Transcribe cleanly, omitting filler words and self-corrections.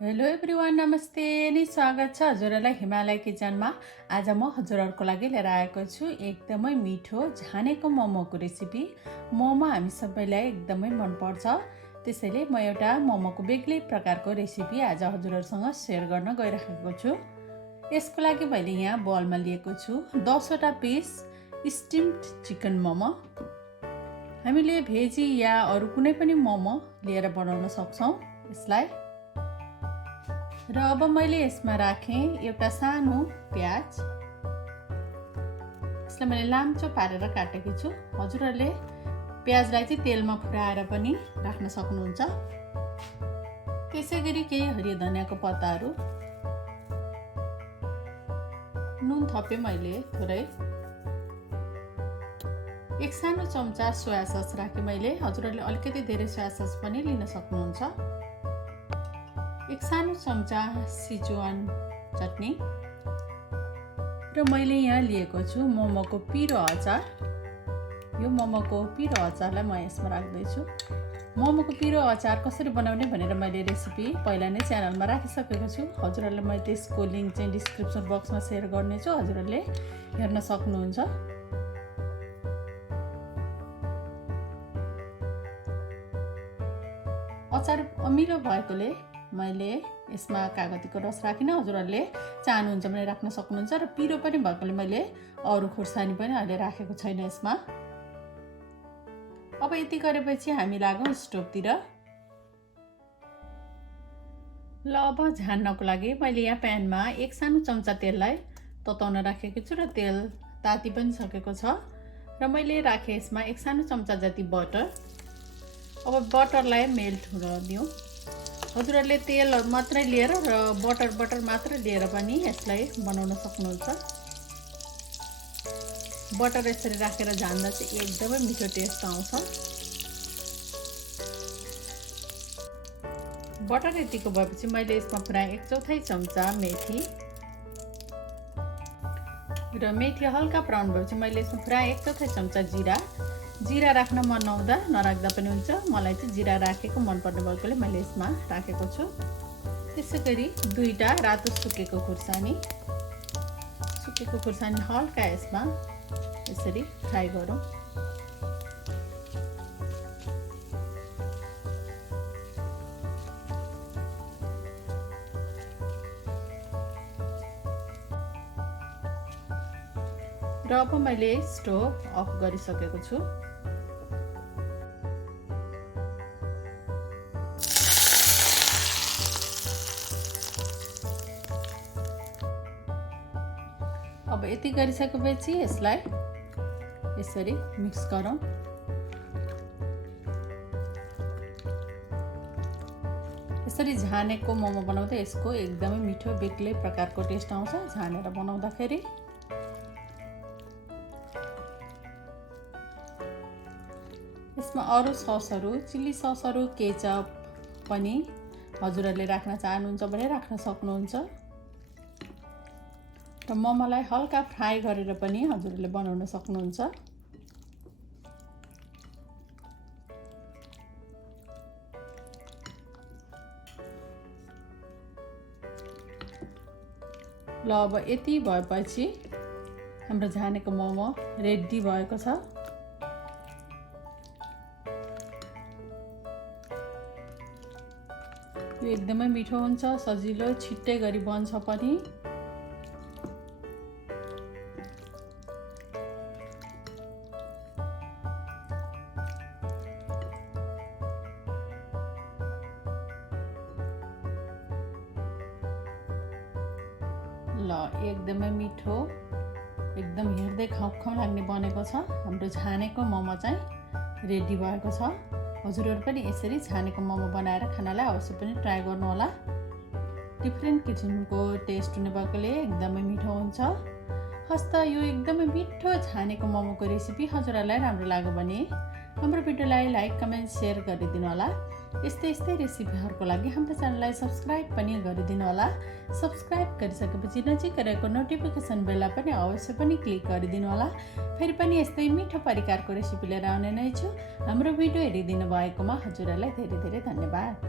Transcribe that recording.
Hello everyone, नमस्ते अनि स्वागत छ हजुरहरूलाई हिमालय किचनमा। आज म हजुरहरूको लागि लिएर आएको छु एकदमै मिठो झानेको मोमोको रेसिपी। मोमो हामी सबैलाई एकदमै मनपर्छ, त्यसैले म एउटा मोमोको बेग्लै प्रकारको रेसिपी आज हजुरहरूसँग सेयर गर्न गइरहेको छु। यसको लागि मैले यहाँ बलमा लिएको छु 10वटा पिस स्टिम्ड चिकन मोमो। हामीले भेजी या अरू कुनै पनि मोमो लिएर बनाउन सक्छौँ यसलाई। र अब मैले यसमा राखेँ एउटा सानो प्याज। यसलाई मैले लाम्चो पारेर काटेकी छु। हजुरहरूले प्याजलाई चाहिँ तेलमा फुटाएर पनि राख्न सक्नुहुन्छ। त्यसै गरी केही हरियो धनियाँको पत्ताहरू, नुन थपेँ मैले थोरै, एक सानो चम्चा सोया सस राखेँ मैले। हजुरहरूले अलिकति धेरै सोया सस पनि लिन सक्नुहुन्छ। एक सानो चम्चा सिजुवान चटनी र मैले यहाँ लिएको छु मोमोको पिरो अचार। यो मोमोको पिरो अचारलाई म यसमा राख्दैछु। मोमोको पिरो अचार कसरी बनाउने भनेर मैले रेसिपी पहिला नै च्यानलमा राखिसकेको छु। हजुरहरूले मैले त्यसको लिङ्क चाहिँ डिस्क्रिप्सन बक्समा सेयर गर्नेछु, हजुरहरूले हेर्न सक्नुहुन्छ। अचार अमिलो भएकोले मैले यसमा कागतीको रस राखिनँ। हजुरहरूले चाहनुहुन्छ भने राख्न सक्नुहुन्छ। र पिरो पनि भएकोले मैले अरू खुर्सानी पनि अहिले राखेको छैन यसमा। अब यति गरेपछि हामी लागौँ स्टोभतिर। ल अब झान्नको लागि मैले यहाँ प्यानमा एक सानो चम्चा तेललाई तताउन राखेको छु र तेल ताति पनि सकेको छ। र मैले राखेँ यसमा एक सानो चम्चा जति बटर। अब बटरलाई मेल्ट हुन दिउँ। हजुरहरूले तेल मात्रै लिएर र बटर मात्र लिएर पनि यसलाई बनाउन सक्नुहुन्छ। बटर यसरी राखेर झान्दा चाहिँ एकदमै मिठो टेस्ट आउँछ। बटर यतिको भएपछि मैले यसमा पुरा 1/4 चम्चा मेथी र मेथी हल्का ब्राउन भएपछि मैले यसमा पुरा 1/4 चम्चा जिरा राख्न मन नहुँदा नराख्दा पनि हुन्छ। मलाई चाहिँ जिरा राखेको मनपर्ने भएकोले मैले यसमा राखेको छु। त्यसै गरी 2टा रातो सुकेको खुर्सानी हल्का यसमा यसरी फ्राई गरौँ। र अब मैले स्टोभ अफ गरिसकेको छु। अब यति गरिसकेपछि यसलाई यसरी मिक्स गरौँ। यसरी झानेको मोमो बनाउँदा यसको एकदमै मिठो बेग्लै प्रकारको टेस्ट आउँछ झानेर बनाउँदाखेरि। यसमा अरू ससहरू, चिल्ली ससहरू, केचप पनि हजुरहरूले राख्न चाहनुहुन्छ भने राख्न सक्नुहुन्छ। र मोमोलाई हल्का फ्राई गरेर पनि हजुरहरूले बनाउन सक्नुहुन्छ। ल अब यति भएपछि हाम्रो झानेको मोमो रेडी भएको छ। यो एकदमै मिठो हुन्छ, सजिलो, छिट्टै गरी बन्छ पनि। ल एकदमै मिठो, एकदम हेर्दै खाउ लाग्ने बनेको छ। हाम्रो झानेको मोमो चाहिँ रेडी भएको छ। हजुरहरू पनि यसरी झानेको मोमो बनाएर खानालाई अवश्य पनि ट्राई गर्नुहोला। डिफ्रेन्ट किसिमको टेस्ट हुने भएकोले एकदमै मिठो हुन्छ। हस्त यो एकदमै मिठो झानेको मोमोको रेसिपी हजुरहरूलाई राम्रो लाग्यो भने हाम्रो भिडियोलाई लाइक, कमेन्ट, सेयर गरिदिनु होला। यस्तै रेसिपीहरूको लागि हाम्रो च्यानललाई सब्स्क्राइब पनि गरिदिनु होला। सब्स्क्राइब गरिसकेपछि नजिक रहेको नोटिफिकेसन बेललाई पनि अवश्य पनि क्लिक गरिदिनु होला। फेरि पनि यस्तै मिठो परिकारको रेसिपी लिएर आउने नै छु। हाम्रो भिडियो हेरिदिनु भएकोमा हजुरहरूलाई धेरै धेरै धन्यवाद।